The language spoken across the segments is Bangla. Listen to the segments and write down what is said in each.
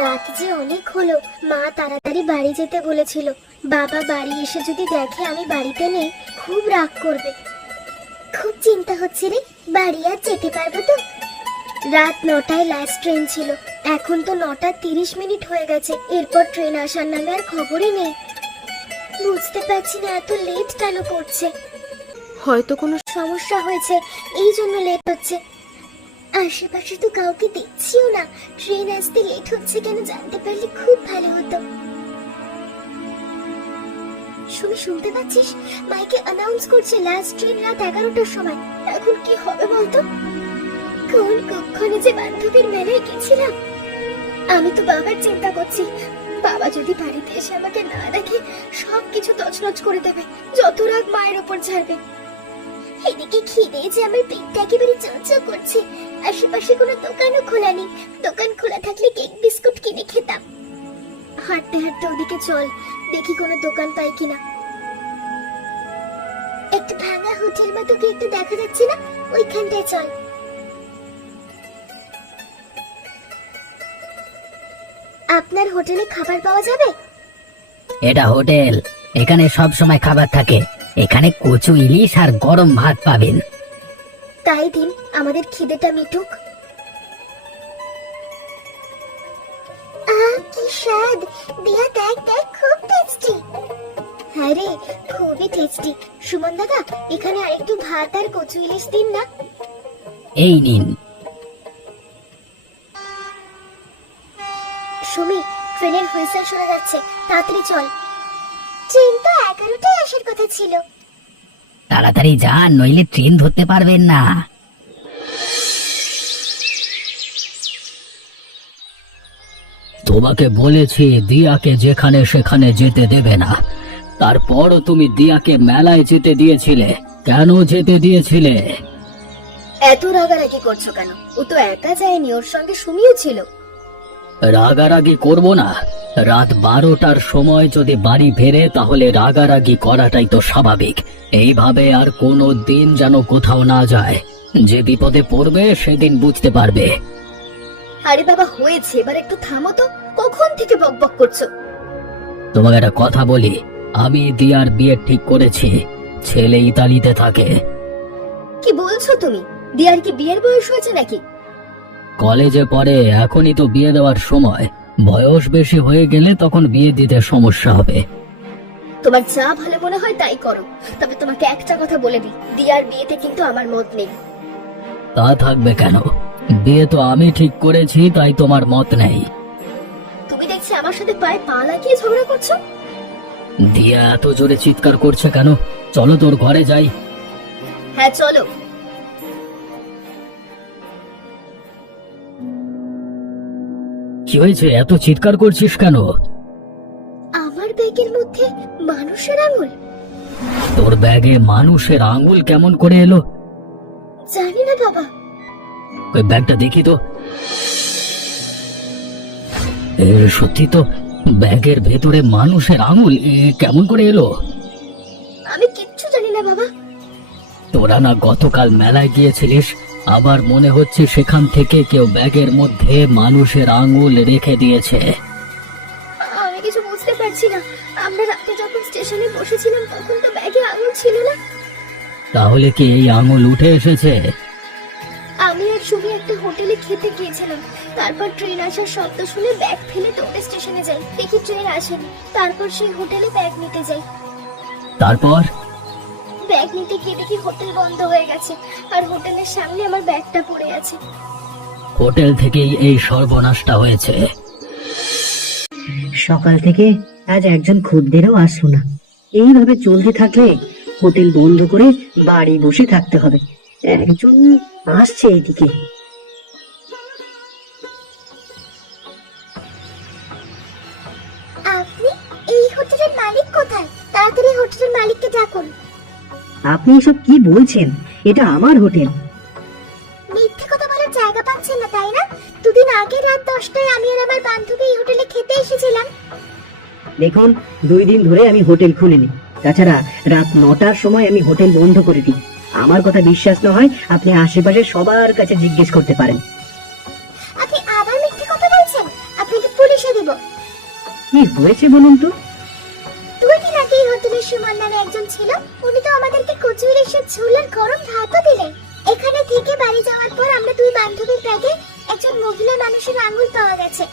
রাত যে অনেক হলো, মা তাড়াতাড়ি বাড়ি যেতে বলেছিল। বাবা বাড়ি এসে যদি দেখে আমি বাড়িতে নেই, খুব রাগ করবে। খুব চিন্তা হচ্ছে রে, বাড়ি আর যেতে পারবো তো? রাত 9টায় লাস্ট ট্রেন ছিল, এখন তো 9:30 হয়ে গেছে। এরপর ট্রেন আসার নামে আর খবরই নেই। বুঝতে পারছি না এত লেট কেন করছে। হয়তো কোনো সমস্যা হয়েছে, এই জন্য লেট হচ্ছে। আশেপাশে তো কাউকে দেখছিও না। ট্রেন আসতে লেট হচ্ছে কেন জানতে পারলে খুব ভালো হতো। শুনতে পাচ্ছিস? মাইকে অ্যানাউন্স করছে লাস্ট ট্রেন রাত 11টার সময়। এখন কি হবে বলতো? কোন কক্ষণে যে বান্ধবীর মেলায় গেছিলাম। আমি তো বাবার চিন্তা করছি। বাবা যদি বাড়িতে এসে আমাকে না দেখে সবকিছু তছনছ করে দেবে, যত রাগ মায়ের উপর ছাড়বে। এদিকে খিদে যে আমার পেটটা একেবারে চলচল করছে। আশেপাশে কোনো দোকানও খোলা নেই। দোকান খোলা থাকলে কেক বিস্কুট কিনে খেতাম। হাঁটতে হাঁটতে ওদিকে চল, দেখি কোনো দোকান পাই কিনা। একটা ভাঙা হোটেল মতো কি একটু দেখা যাচ্ছে না? ওইখানটায় চল। আপনার হোটেলে খাবার পাওয়া যাবে? এটা হোটেল, এখানে সব সময় খাবার থাকে। এখানে কচু ইলিশ আর গরম ভাত পাবেন। তাই দিন, আমাদের খিদেটা মিটুক। কি স্বাদ! দিয়া দেখ দেখ, খুব টেস্টি। হ্যাঁ রে, খুবই টেস্টি। সুমন দাদা, এখানে আরেকটু ভাত আর কচু ইলিশ দিন না। এই নিন। সুমি, ট্রেনের হুইসেল শোনা যাচ্ছে, তাড়াতাড়ি চল। ট্রেন তো 11টায় আসার কথা ছিল। তাড়াতাড়ি যান, নইলে ট্রেন ধরতে পারবেন না। তোমাকে বলেছি দিয়াকে যেখানে সেখানে যেতে দেবে না, তারপরও তুমি দিয়াকে মেলায় যেতে দিয়েছিলে। কেন যেতে দিয়েছিলে? এত রাগারাগি করছো কেন? ও তো একা যায়নি, ওর সঙ্গে সুমিও ছিল। রাগারাগি করব না? রাত 12টার সময় যদি বাড়ি ফেরে তাহলে রাগারাগি করাটাই তো স্বাভাবিক। এইভাবে আর কোনো দিন যেন কোথাও না যায়। যে বিপদে পড়বে সেদিন বুঝতে পারবে। আরে বাবা, হয়েছে, এবার একটু থামো তো। কখন থেকে বকবক করছো? তোমাকে একটা কথা বলি, আমি দিয়ার বিয়ে ঠিক করেছি। ছেলে ইতালিতে থাকে। কি বলছো তুমি? দিয়ার কি বিয়ের বয়স হয়েছে নাকি? কলেজে পড়ে, এখনই তো বিয়ে দেওয়ার সময়। বয়স বেশি হয়ে গেলে তখন বিয়ে দিতে সমস্যা হবে। তোমার যা ভালো মনে হয় তাই করো। তবে তোমাকে একটা কথা বলে দিই, দিয়ার বিয়েতে কিন্তু আমার মত নেই। তা থাকবে কেন? বিয়ে তো আমি ঠিক করেছি, তাই তোমার মত নেই? তুমি দেখছি আমার সাথে পায়ে পা লাগিয়ে ঝগড়া করছো। দিয়া এত জোরে চিৎকার করছে কেন? চলো তোর ঘরে যাই। হ্যাঁ চলো। কি হয়েছে, এত চিৎকার করছিস কেন? আমার ব্যাগের মধ্যে মানুষের আঙুল। তোর ব্যাগে মানুষের আঙুল কেমন করে এলো? জানি না বাবা। ওই ব্যাগটা দেখি তো। সত্যি তো, ব্যাগের ভেতরে মানুষের আঙুল কেমন করে এলো? আমি কিচ্ছু জানি না বাবা। তোরা না গতকাল মেলায় গিয়েছিলিস? আবার মনে হচ্ছে সেখান থেকে কেউ ব্যাগের মধ্যে মানুষের আঙুল রেখে দিয়েছে। আমি কিছু বুঝতে পারছি না। আমরা রাতে যখন স্টেশনে বসেছিলাম তখন তো ব্যাগে আঙুল ছিল না। তাহলে কি এই আঙুল উঠে এসেছে? আমি আর সুমি একটা হোটেলে খেতে গিয়েছিলাম। তারপর ট্রেন আসার শব্দ শুনে ব্যাগ ফেলে দৌড়ে স্টেশনে যাই। দেখি ট্রেন আসেনি। তারপর সেই হোটেলে ব্যাগ নিতে যাই। তারপর? ব্যাগ নিতে গিয়ে দেখি হোটেল বন্ধ হয়ে গেছে, আর হোটেলের সামনে আমার ব্যাগটা পড়ে আছে। হোটেল থেকেই এই সর্বনাশটা হয়েছে। সকাল থেকে আজ একজন খদ্দেরও আসলো না। এইভাবে চলতে থাকলে হোটেল বন্ধ করে বাড়ি বসে থাকতে হবে। একজন আসছে এইদিকে। আপনি এই হোটেলের মালিক কোথায়? তাড়াতাড়ি হোটেলের মালিককে ডাকুন। আপনি এসব কি বলছেন? এটা আমার হোটেল। মিথ্যে কথা বলার জায়গা পাচ্ছেন না তাই না? দুদিন আগে রাত 10টায় আমি আর আমার বান্ধবী এই হোটেলে খেতে এসেছিলাম। দেখুন, 2 দিন ধরে আমি হোটেল খুলিনি। তাছাড়া রাত 9টার সময় আমি হোটেল বন্ধ করে দিই। আমার কথা বিশ্বাস না হয় আপনি আশেপাশে সবার কাছে জিজ্ঞেস করতে পারেন। আপনি আবার মিথ্যে কথা বলছেন। আপনাকে পুলিশ দেব। কি হয়েছে বলুন তো? 2 দিন আগে এই হোটেলের সুমন নামে একজন ছিল, উনি তো আমাদেরকে কচু ইলিশের ঝোল আর গরম ভাতও দিলেন। এখানে থেকে বাড়ি যাওয়ার পর আমরা 2 বান্ধবীর ব্যাগে একজন মহিলা মানুষের আঙুল পাওয়া গেছে।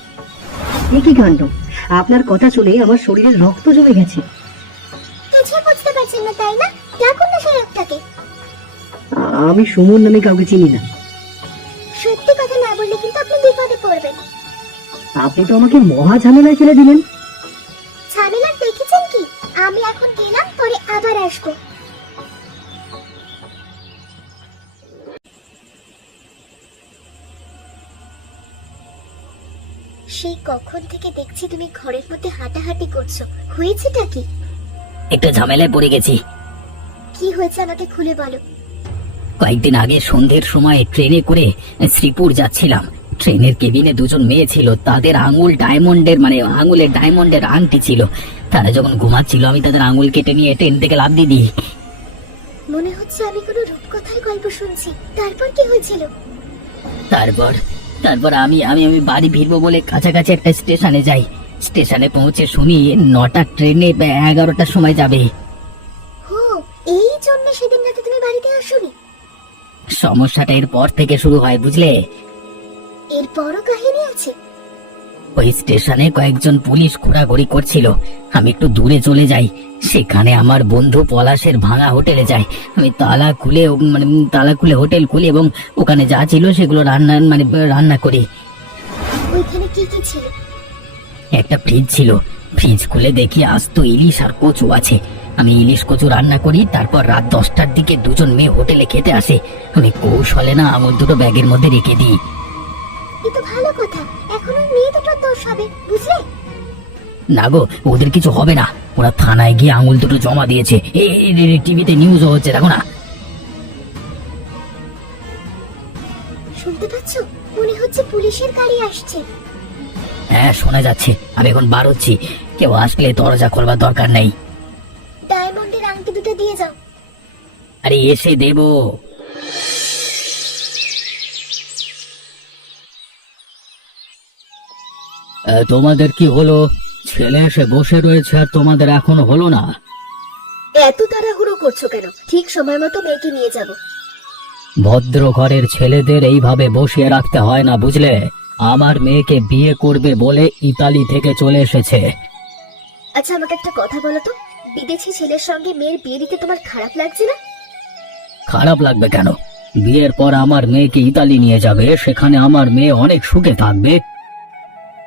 এ কি কাণ্ড! আপনার কথা শুনে আমার শরীরে রক্ত জমে গেছে। কিছু বুঝতে পারছেন না তাই না? ডাকুন না সেই লোকটাকে। আমি সুমন নামে কাউকে চিনি না। সত্যি কথা না বললে কিন্তু আপনি বিপদে পড়বেন। আপনি তো আমাকে মহা ঝামেলায় ফেলে দিলেন। ঝামেলা দেখেছেন কি? আমি এখন গেলাম, পরে আবার আসবো। সেই কখন থেকে দেখছি তুমি ঘরের মধ্যে হাঁটাহাঁটি করছো, হয়েছেটা কি? একটু ঝামেলায় পড়ে গেছি। কি হয়েছে আমাকে খুলে বলো। কয়েকদিন আগে সন্ধ্যের সময় ট্রেনে করে শ্রীপুর যাচ্ছিলাম। ট্রেনের কেবিনে 2জন মেয়ে ছিল, তাদের আঙুলের ডায়মন্ডের আংটি ছিল। তারা যখন ঘুমাচ্ছিল আমি তাদের আঙুল কেটে নিয়ে ট্রেন থেকে লাফ দিয়ে দিই। মনে হচ্ছে আমি কোনো রূপকথার গল্প শুনছি। তারপর কি হয়েছিল? তারপর আমি আমি আমি বাড়ি ফিরবো বলে কাছাকাছি একটা স্টেশনে যাই। স্টেশনে পৌঁছে শুনি 9টার ট্রেনে 11টার সময় যাবে। হো, এই জন্য সেদিন রাতে তুমি বাড়িতে আসোনি? সমস্যাটা এর পর থেকে শুরু হয়, বুঝলে। এর বড় কাহিনী আছে। ওই স্টেশনে কয়েকজন পুলিশ ঘোরাঘুরি করছিল। আমি একটু দূরে চলে যাই। সেখানে আমার বন্ধু পলাশের ভাঙা হোটেলে যাই। আমি তালা খুলে হোটেল খুলি এবং ওখানে যা ছিল সেগুলো রান্না করি। ওইখানে কি কি ছিল? একটা ফ্রিজ ছিল। ফ্রিজ খুলে দেখি আস্ত ইলিশ আর কচু আছে। আমি ইলিশ কচু রান্না করি। তারপর রাত 10টার দিকে 2জন মেয়ে হোটেলে খেতে আসে। আমি কৌশলে না আঙুল দুটো ব্যাগের মধ্যে রেখে দিই। এ তো ভালো কথা। এখন ওই মেয়ে দুটোর দোষ হবে, বুঝলে? না গো, ওদের কিছু হবে না। ওরা থানায় গিয়ে আঙুল দুটো জমা দিয়েছে। টিভিতে নিউজও হচ্ছে, দেখো না। শুনতে পাচ্ছো? মনে হচ্ছে পুলিশের গাড়ি আসছে। হ্যাঁ, শোনা যাচ্ছে। আমি এখন বার হচ্ছি। কেউ আসলে দরজা খোলবার দরকার নেই। ডায়মন্ডের আংটি দুটো দিয়ে যাও। আরে এসে দেবো। তোমাদের কি হলো? ছেলে এসে বসে রয়েছে আর তোমাদের এখনো হলো না? এত তাড়াহুড়ো করছো কেন? ঠিক সময় মতো মেয়েকে নিয়ে যাব। ভদ্র ঘরের ছেলেদের এইভাবে বসিয়ে রাখতে হয় না, বুঝলে। আমার মেয়েকে বিয়ে করবে বলে ইতালি থেকে চলে এসেছে। আচ্ছা, আমাকে একটা কথা বলো তো, বিদেশি ছেলের সঙ্গে মেয়ের বিয়ে দিতে তোমার খারাপ লাগছে না? খারাপ লাগবে কেন? বিয়ের পর আমার মেয়েকে ইতালি নিয়ে যাবে, সেখানে আমার মেয়ে অনেক সুখে থাকবে।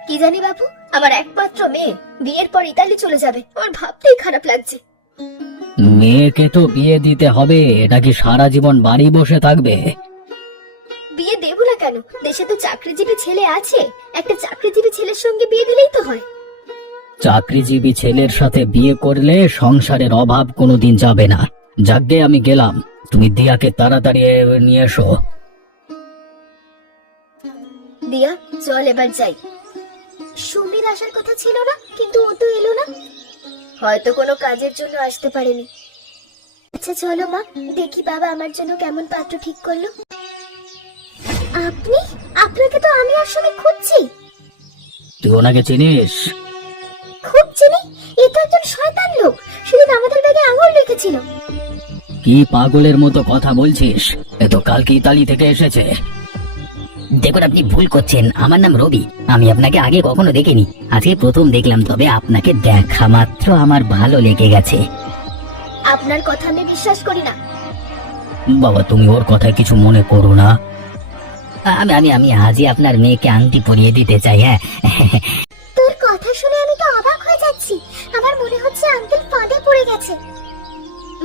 কি জানি বাবু, আমার একমাত্র মেয়ে বিয়ের পর ইতালি চলে যাবে, আমার ভাবতেই খারাপ লাগছে। মেয়েকে তো বিয়ে দিতে হবে। এটা কি সারা জীবন বাড়ি বসে থাকবে? বিয়ে দেবো না কেন? দেশে তো চাকরিজীবী ছেলে আছে, একটা চাকরিজীবী ছেলের সঙ্গে বিয়ে দিলেই তো হয়। চাকরিজীবী ছেলের সাথে বিয়ে করলে সংসারের অভাব কোনোদিন যাবে না। যাকগে, আমি গেলাম। তুমি দিয়াকে তাড়াতাড়ি নিয়ে এসো। দিয়া, চল এবার যাই। সুমির আসার কথা ছিল না, কিন্তু ও তো এলো না। হয়তো কোনো কাজের জন্য আসতে পারেনি। আচ্ছা চলো মা, দেখি বাবা আমার জন্য কেমন পাত্র ঠিক করলো। আপনাকে তো আমি আসলে খুঁজছি। তুই ওনাকে চিনিস? খুব চিনি। এ তো একজন শয়তান লোক, সেদিন আমাদের ব্যাগে আঙুল রেখেছিল। কি পাগলের মতো কথা বলছিস? এ তো কালকে ইতালি থেকে এসেছে। দেখুন, আপনি ভুল করছেন। আমার নাম রবি। আমি আপনাকে আগে কখনো দেখিনি, আজকে প্রথম দেখলাম। তবে আপনাকে দেখা মাত্র আমার ভালো লেগে গেছে। আপনার কথা আমি বিশ্বাস করি না। বাবা, তুমি ওর কথায় কিছু মনে করো না। আমি আজই আপনার মেয়েকে আংটি পরিয়ে দিতে চাই। হ্যাঁ, তোর কথা শুনে আমি তো অবাক হয়ে যাচ্ছি। আমার মনে হচ্ছে আঙ্কেল ফাঁদে পড়ে গেছে।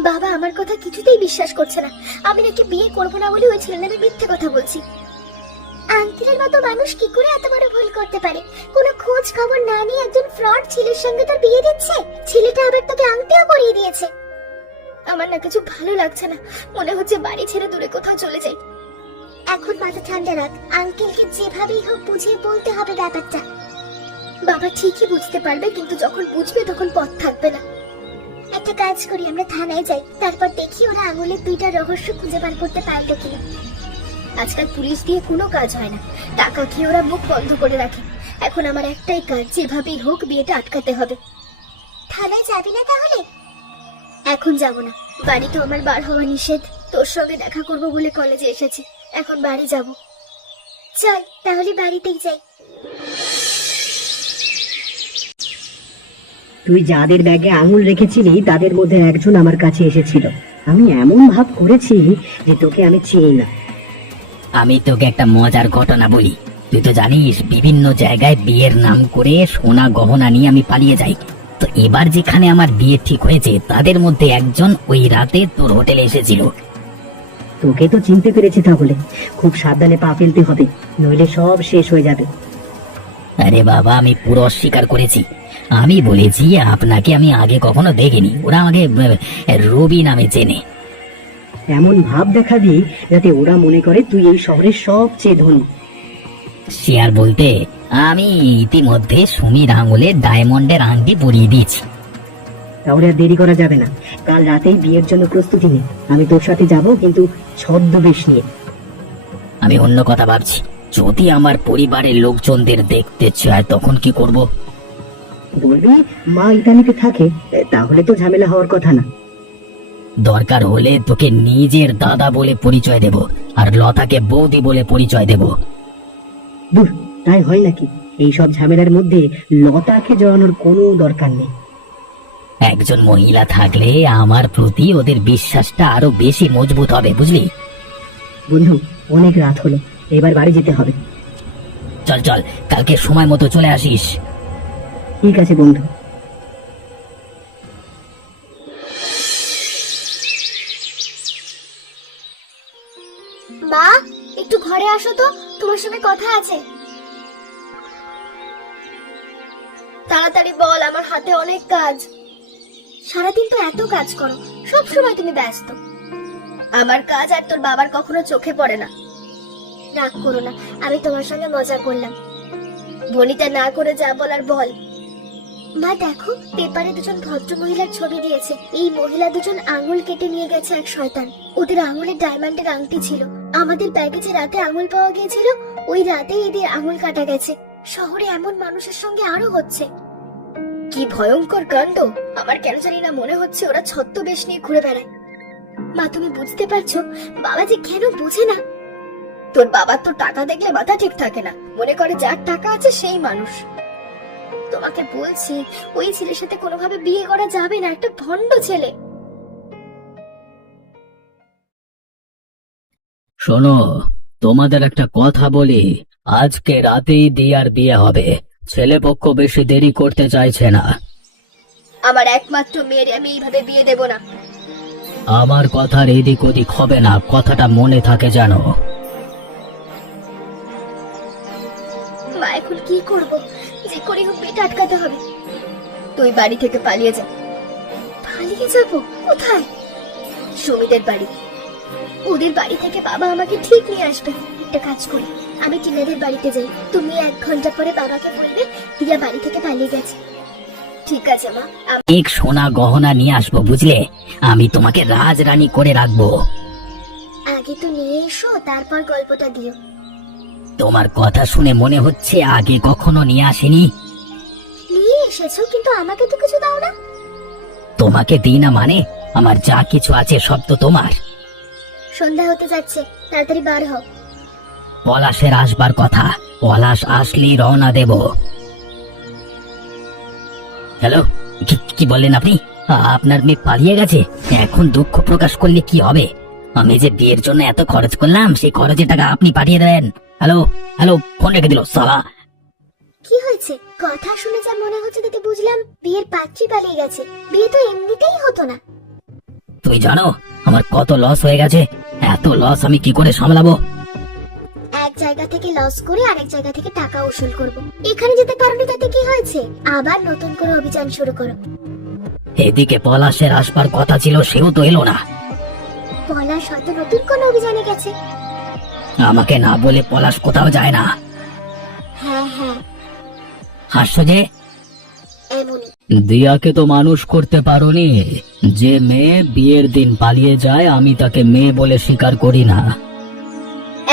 বাবা আমার কথা কিছুতেই বিশ্বাস করছে না। আমি নাকি বিয়ে করবো না বলে ওই ছেলের নামে মিথ্যে কথা বলছি। আঙ্কেলের মতো মানুষ কি করে এত বড় ভুল করতে পারে? কোনো খোঁজ খবর না নিয়ে একজন ফ্রড ছেলের সঙ্গে তোর বিয়ে দিচ্ছে। ছেলেটা আবার তোকে আংটিও পরিয়ে দিয়েছে। আমার না কিছু ভালো লাগছে না। মনে হচ্ছে বাড়ি ছেড়ে দূরে কোথাও চলে যাই। এখন মাথা ঠান্ডা রাখ। আঙ্কেলকে যেভাবেই হোক বুঝিয়ে বলতে হবে ব্যাপারটা। বাবা ঠিকই বুঝতে পারবে, কিন্তু যখন বুঝবে তখন পথ থাকবে না। একটা কাজ করি, আমরা থানায় যাই, তারপর দেখি ওরা আঙুলের 2টা রহস্য খুঁজে বার করতে পারলো কিনা। আজকাল পুলিশ দিয়ে কোনো কাজ হয় না, টাকা খেয়ে ওরা মুখ বন্ধ করে রাখে। এখন আমার একটাই কাজ, যেভাবেই হোক বিয়েটা আটকাতে হবে। থানায় যাবি না তাহলে? এখন যাব না, বাড়িতে আমার বার হওয়া নিষেধ। তোর সঙ্গে দেখা করব বলে কলেজে এসেছি, এখন বাড়ি যাব। চল তাহলে বাড়িতেই যাই। তুই যাদের ব্যাগে আঙুল রেখেছিলি তাদের মধ্যে একজন আমার কাছে এসেছিল। আমি এমন ভাব করেছি যে তোকে আমি চিনি না। আমি তোকে একটা মজার ঘটনা বলি। তুই তো জানিস বিভিন্ন জায়গায় বিয়ের নাম করে সোনা গহনা নিয়ে আমি পালিয়ে যাই। তো এবার যেখানে আমার বিয়ে ঠিক হয়েছে তাদের মধ্যে একজন ওই রাতে তোর হোটেলে এসেছিল। তোকে তো চিনতে পেরেছি, তাহলে খুব সাবধানে পা ফেলতে হবে, নইলে সব শেষ হয়ে যাবে। আরে বাবা, আমি পুরো অস্বীকার করেছি। আমি বলেছি আপনাকে আমি আগে কখনো দেখিনি, ওরা আমাকে রবি নামে চেনে। এমন ভাব দেখাবি যাতে ওরা মনে করে তুই এই শহরের সবচেয়ে ধনী। শেয়ার বলতে আমি ইতিমধ্যে সুমির আঙুলে ডায়মন্ডের আংটি পরিয়ে দিয়েছি। তাহলে আর দেরি করা যাবে না, কাল রাতেই বিয়ের জন্য প্রস্তুতি নে। আমি তোর সাথে যাব, কিন্তু ছদ্মবেশ নিয়ে। আমি অন্য কথা ভাবছি, যদি আমার পরিবারের লোকজনদের দেখতে চায় তখন কি করব? বলবি মা ইতালিতে থাকে, তাহলে তো ঝামেলা হওয়ার কথা না। দরকার হলে তোকে নিজের দাদা বলে পরিচয় দেব, আর লতাকে বৌদি বলে পরিচয় দেব। দূর, তাই হয় নাকি? এই সব ঝামেলার মধ্যে লতাকে জড়ানোর কোনো দরকার নেই। একজন মহিলা থাকলে আমার প্রতি ওদের বিশ্বাসটা আরো বেশি মজবুত হবে, বুঝলি? বন্ধু, অনেক রাত হলো, এবার বাড়ি যেতে হবে। চল চল, কালকে সময় মতো চলে আসিস। ঠিক আছে বন্ধু। মা, একটু ঘরে আসো তো, তোমার সঙ্গে কথা আছে। তাড়াতাড়ি বল, আমার হাতে অনেক কাজ। সারাদিন তো এত কাজ করো, সব সময় তুমি ব্যস্ত। আমার কাজ আর তোর বাবার কখনো চোখে পড়ে না। রাগ করো না, আমি তোমার সঙ্গে মজা করলাম। ভনিতা না করে যা বলার বল। মা দেখো, পেপারে দুজন ভদ্র মহিলার ছবি দিয়েছে। এই মহিলা দুজন আঙুল কেটে নিয়ে গেছে এক শয়তান। ওদের আঙুলে ডায়মন্ডের আংটি ছিল। আমাদের ব্যাগে যে রাতে আঙুল পাওয়া গিয়েছিল, ওই রাতেই এদের আঙুল কাটা গেছে। শহরে এমন মানুষের সঙ্গে আরো হচ্ছে। কি ভয়ঙ্কর কাণ্ড! আমার কেন জানি না মনে হচ্ছে ওরা ছদ্মবেশ নিয়ে ঘুরে বেড়ায়। মা, তুমি বুঝতে পারছো বাবা যে কেন বুঝে না? তোর বাবার তো টাকা দেখলে মাথা ঠিক থাকে না, মনে করে যার টাকা আছে সেই মানুষ। তোমাকে বলছি, ওই ছেলের সাথে কোনোভাবে বিয়ে করা যাবে না, একটা ভণ্ড ছেলে। শোনো, তোমাদের একটা কথা বলি, আজকে রাতেই দিয়ার বিয়ে হবে। ছেলে পক্ষ বেশি দেরি করতে চাইছে না। আমার একমাত্র মেয়ের আমি এইভাবে বিয়ে দেব না। আমার কথার এদিক ওদিক হবে না, কথাটা মনে থাকে জানো। মা, এখন কি করব? যে করে হোক বিয়েটা আটকাতে হবে। তুই বাড়ি থেকে পালিয়ে যা। পালিয়ে যাব? কোথায়? সুমিদের বাড়ি। ওদের বাড়ি থেকে বাবা আমাকে ঠিক নিয়ে আসবে। একটা কাজ করি, আমি টিনাদের বাড়িতে যাই। তুমি 1 ঘন্টা পরে বাবাকে বলবে দিয়া বাড়ি থেকে পালিয়ে গেছে। ঠিক আছে মা। এক সোনা গহনা নিয়ে আসবো, বুঝলে? আমি তোমাকে রাজরানী করে রাখবো। আগে তো নিয়ে এসো, তারপর গল্পটা দিও। তোমার কথা শুনে মনে হচ্ছে আগে কখনো নিয়ে আসেনি। নিয়ে এসেছো, কিন্তু আমাকে তো কিছু দাও না। তোমাকে দিই না মানে? আমার যা কিছু আছে সব তো তোমার। সন্ধ্যা হতে যাচ্ছে, তাড়াতাড়ি বার হও। পলাশের আসবার কথা, পলাশ আসলেই রওনা দেব। হ্যালো, কি বললেন আপনি? আপনার মেয়ে পালিয়ে গেছে? এখন দুঃখ প্রকাশ করলে কি হবে? আমি যে বিয়ের জন্য এত খরচ করলাম, সেই খরচের টাকা আপনি পাঠিয়ে দেন। হ্যালো হ্যালো, ফোন রেখে দিল সালা। কি হয়েছে? কথা শুনে যা মনে হচ্ছে তাতে বুঝলাম বিয়ের পাত্রী পালিয়ে গেছে। বিয়ে তো এমনিতেই হতো না। তুই জানো আমার কত লস হয়ে গেছে? এত লস আমি কি করে সামলাবো? এক জায়গা থেকে লস করে আরেক জায়গা থেকে টাকা উসুল করব। এখানে যেতে পারোনি তাতে কি হয়েছে? আবার নতুন করে অভিযান শুরু করো। এদিকে পলাশের আসবার কথা ছিল, সেও তো এলো না। পলাশ হয়তো নতুন কোন অভিযানে গেছে। আমাকে না বলে পলাশ কোথাও যায় না। হ্যাঁ হ্যাঁ, হাস্য যে। এমনই। দিয়াকে তো মানুষ করতে পারোনি। যে মেয়ে বিয়ের দিন পালিয়ে যায় আমি তাকে মেয়ে বলে স্বীকার করি না।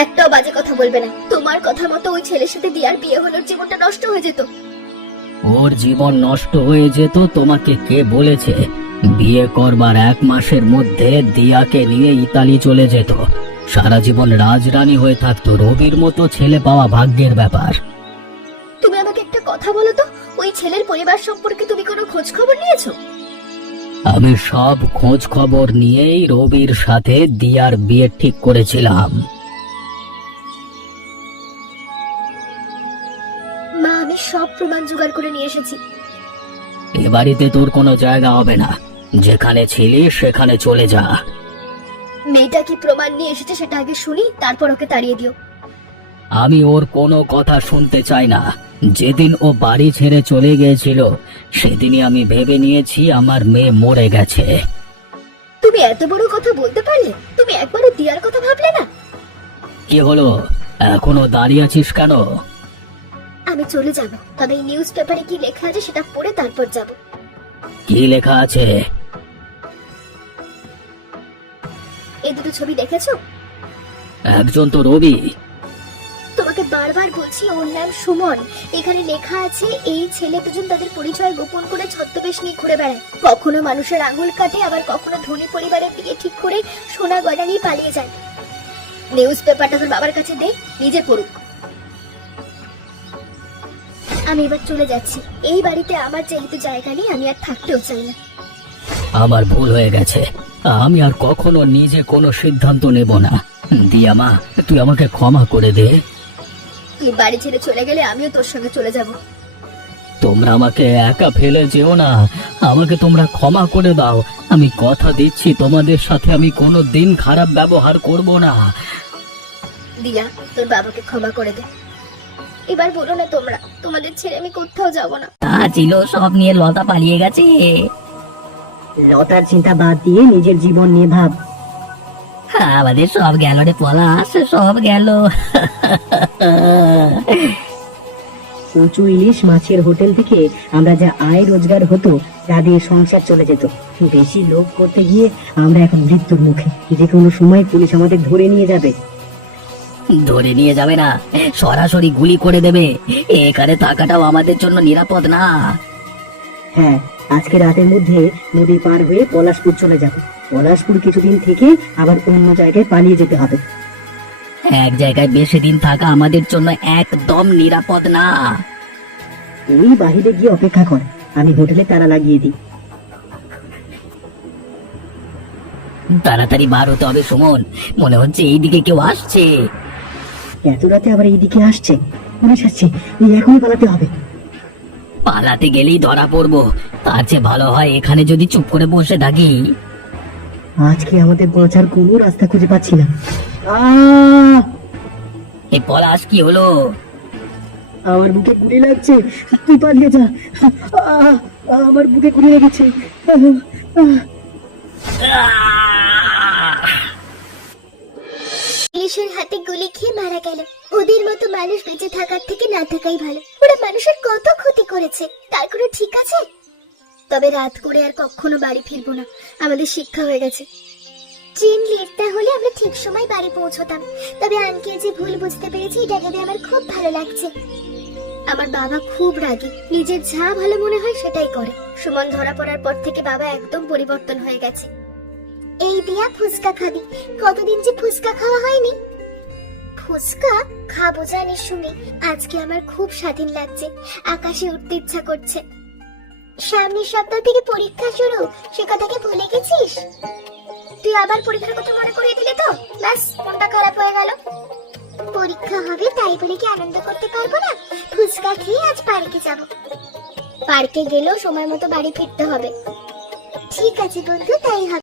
একটাও বাজে কথা বলবে না। তোমার তোমার কথা মতো ওই ছেলের সাথে দিয়ার বিয়ে হলে ওর জীবনটা নষ্ট হয়ে যেত। ওর জীবন নষ্ট হয়ে যেত তোমাকে কে বলেছে? বিয়ে করবার 1 মাসের মধ্যে দিয়াকে নিয়ে ইতালি চলে যেত, সারা জীবন রাজরানী হয়ে থাকতো। রবির মতো ছেলে পাওয়া ভাগ্যের ব্যাপার। তুমি আমাকে একটা কথা বলো তো, ওই ছেলের পরিবার সম্পর্কে তুমি কোনো খোঁজ খবর নিয়েছো? আমি সব খোঁজ খবর নিয়েই রবির সাথে দিয়ার বিয়ে ঠিক করেছিলাম। মা, আমি সব প্রমাণ জোগাড় করে নিয়ে এসেছি। এ বাড়িতে তোর কোনো জায়গা হবে না, যেখানে ছিলি সেখানে চলে যা। মেয়েটা কি প্রমাণ নিয়ে এসেছে সেটা আগে শুনি, তারপর ওকে তাড়িয়ে দিও। আমি ওর কোনো কথা শুনতে চাই না। যেদিন ও বাড়ি ছেড়ে চলে গিয়েছিল সেদিনই আমি ভেবে নিয়েছি আমার মেয়ে মরে গেছে। তুমি এত বড় কথা বলতে পারলে? তুমি একবারও দিয়ার কথা ভাবলে না? কি হলো, এখনো দাঁড়িয়ে আছিস কেন? আমি চলে যাব, তবে এই নিউজ পেপারে কি লেখা আছে সেটা পড়ে তারপর যাব। কি লেখা আছে? এই দুটো ছবি দেখেছো? একজন তো রবি। তোমাকে বারবার বলছি ওর নাম সুমন। এখানে লেখা আছে এই ছেলে দুজন তাদের পরিচয় গোপন করে ছদ্মবেশ নিয়ে ঘুরে বেড়ায়, কখনো মানুষের আঙুল কাটে, আবার কখনো ধনী পরিবারের বিয়ে ঠিক করে সোনা গয়না নিয়ে পালিয়ে যায়। নিউজ পেপারটা তোর বাবার কাছে দে, নিজে পড়ুক। আমি এবার চলে যাচ্ছি। এই বাড়িতে আমার যেহেতু জায়গা নেই, আমি আর থাকতেও চাই না। আমার ভুল হয়ে গেছে, আমি আর কখনো নিজে কোনো সিদ্ধান্ত নেব না। দিয়া মা, তুই আমাকে ক্ষমা করে দে। তুই বাড়ি ছেড়ে চলে গেলে আমিও তোর সঙ্গে চলে যাব। তোমরা আমাকে একা ফেলে যেও না, আমাকে তোমরা ক্ষমা করে দাও। আমি কথা দিচ্ছি তোমাদের সাথে আমি কোনো দিন খারাপ ব্যবহার করব না। দিয়া, তোর বাবাকে ক্ষমা করে দে। এবার বলো না তোমরা, তোমাদের ছেড়ে আমি কোথাও যাব না। তা ছিল, সব নিয়ে লতা পালিয়ে গেছে। লতার চিন্তা বাদ দিয়ে নিজের জীবন নিয়ে ভাব। আমাদের সব গেল রে পলাশ, সব গেল। কচু ইলিশ মাছের হোটেল থেকে আমরা যা আয় রোজগার হতো তা দিয়ে সংসার চলে যেত। বেশি লোভ করতে গিয়ে আমরা এখন মৃত্যুর মুখে, যে কোনো সময় পুলিশ আমাদের ধরে নিয়ে যাবে। ধরে নিয়ে যাবে না, সরাসরি গুলি করে দেবে। এখানে থাকাটাও আমাদের জন্য নিরাপদ না। হ্যাঁ, আজকে রাতের মধ্যে নদী পার হয়ে পলাশপুর চলে যাব। পলাশপুর কিছুদিন থেকে আবার অন্য জায়গায় পালিয়ে যেতে হবে। এক জায়গায় বেশি দিন থাকা আমাদের জন্য একদম নিরাপদ না। এই বাহিরে গিয়ে অপেক্ষা কর, আমি হোটেলে তালা লাগিয়ে দিই। তাড়াতাড়ি বার হতে হবে সুমন, মনে হচ্ছে এইদিকে কেউ আসছে। এত রাতে আবার এইদিকে আসছে, পুলিশ আসছে, এখনই পালাতে হবে। পালাতে গেলেই ধরা পড়বো, তার চেয়ে ভালো হয় এখানে যদি চুপ করে বসে থাকি। আজকে আমাদের বাঁচার কোনো রাস্তা খুঁজে পাচ্ছি না। আহ! এই পলাশ, কি হলো? আমার বুকে গুলি লাগছে, তুই পালিয়ে যা। আহ! আমার বুকে গুলি লেগেছে। পুলিশের হাতে গুলি খেয়ে মারা গেল। ওদের মতো মানুষ বেঁচে থাকার থেকে না থাকাই ভালো। ওরা মানুষের কত ক্ষতি করেছে, তার কোনো ঠিক আছে? তবে রাত করে আর কখনো বাড়ি ফিরবো না, আমাদের শিক্ষা হয়ে গেছে। ট্রেন লেট না হলে আমরা ঠিক সময় বাড়ি পৌঁছতাম। তবে আঙ্কেল যে ভুল বুঝতে পেরেছে এটা ভেবে আমার খুব ভালো লাগছে। আমার বাবা খুব রাগী, নিজের যা ভালো মনে হয় সেটাই করে। সুমন ধরা পড়ার পর থেকে বাবা একদম পরিবর্তন হয়ে গেছে। এই দিয়া, ফুচকা খাবি? কতদিন যে ফুচকা খাওয়া হয়নি। ফুচকা খাবো জানিস শুনে, আজকে আমার খুব স্বাধীন লাগছে, আকাশে উঠতে ইচ্ছা করছে। সামনের সপ্তাহ থেকে পরীক্ষা শুরু, সে কথাকে ভুলে গেছিস? তুই আবার পরীক্ষার কথা মনে করিয়ে দিলে তো, ব্যাস মনটা খারাপ হয়ে গেল। পরীক্ষা হবে তাই বলে কি আনন্দ করতে পারবো না? ফুচকা খেয়ে আজ পার্কে যাব। পার্কে গেলেও সময় মতো বাড়ি ফিরতে হবে। ঠিক আছে বন্ধু, তাই হবে।